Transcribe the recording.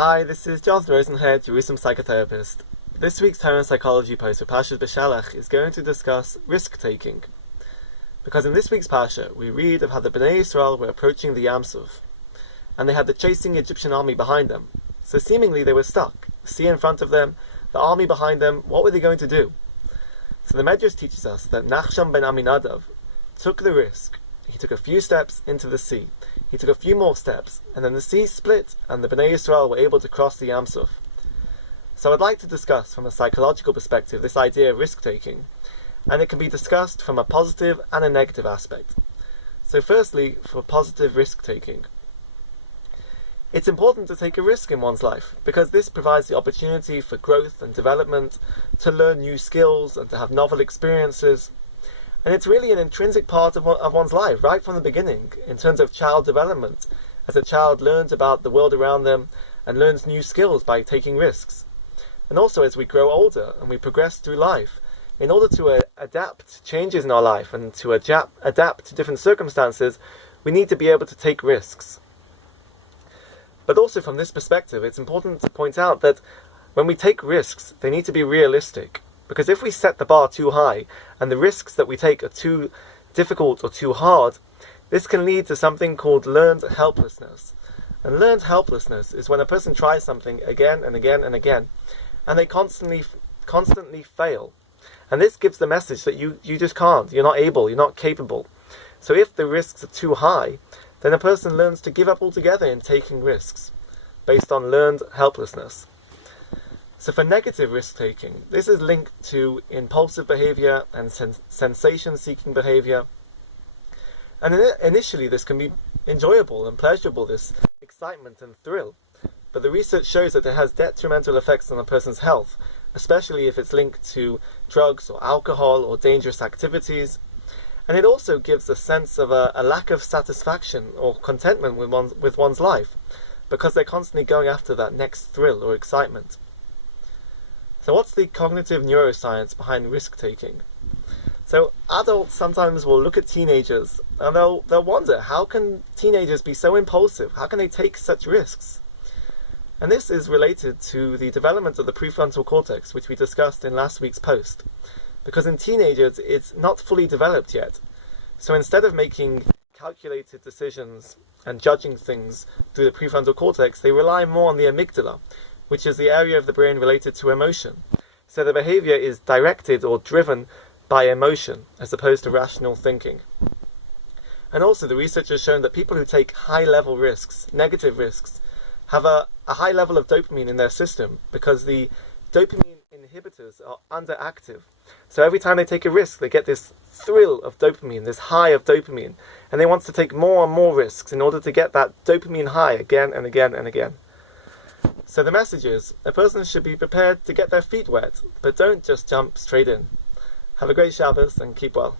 Hi, this is Rosenhead, Jerusalem psychotherapist. This week's Torah and Psychology post for Pasha's Beshalach is going to discuss risk-taking. Because in this week's Pasha, we read of how the Bnei Yisrael were approaching the Yam Suf, and they had the chasing Egyptian army behind them. So seemingly they were stuck. The sea in front of them, the army behind them, what were they going to do? So the Medrash teaches us that Nachshon ben Aminadav took the risk. He took a few steps into the sea. He took a few more steps, and then the sea split, and the Bnei Yisrael were able to cross the Yam Suf. So I'd like to discuss from a psychological perspective this idea of risk-taking, and it can be discussed from a positive and a negative aspect. So firstly, for positive risk-taking. It's important to take a risk in one's life, because this provides the opportunity for growth and development, to learn new skills and to have novel experiences. And it's really an intrinsic part of one's life, right from the beginning, in terms of child development, as a child learns about the world around them and learns new skills by taking risks. And also as we grow older and we progress through life, in order to adapt to changes in our life and to adapt to different circumstances, we need to be able to take risks. But also from this perspective, it's important to point out that when we take risks, they need to be realistic. Because if we set the bar too high, and the risks that we take are too difficult or too hard, this can lead to something called learned helplessness. And learned helplessness is when a person tries something again and again and again, and they constantly fail. And this gives the message that you just can't, you're not able, you're not capable. So if the risks are too high, then a person learns to give up altogether in taking risks, based on learned helplessness. So for negative risk-taking, this is linked to impulsive behavior and sensation-seeking behavior. And initially this can be enjoyable and pleasurable, this excitement and thrill. But the research shows that it has detrimental effects on a person's health, especially if it's linked to drugs or alcohol or dangerous activities. And it also gives a sense of a lack of satisfaction or contentment with one's life, because they're constantly going after that next thrill or excitement. So what's the cognitive neuroscience behind risk-taking? So adults sometimes will look at teenagers and they'll wonder, how can teenagers be so impulsive? How can they take such risks? And this is related to the development of the prefrontal cortex, which we discussed in last week's post. Because in teenagers, it's not fully developed yet. So instead of making calculated decisions and judging things through the prefrontal cortex, they rely more on the amygdala, which is the area of the brain related to emotion. So the behavior is directed or driven by emotion, as opposed to rational thinking. And also the research has shown that people who take high-level risks, negative risks, have a high level of dopamine in their system, because the dopamine inhibitors are underactive. So every time they take a risk, they get this thrill of dopamine, this high of dopamine, and they want to take more and more risks in order to get that dopamine high again and again and again. So the message is, a person should be prepared to get their feet wet, but don't just jump straight in. Have a great Shabbos and keep well.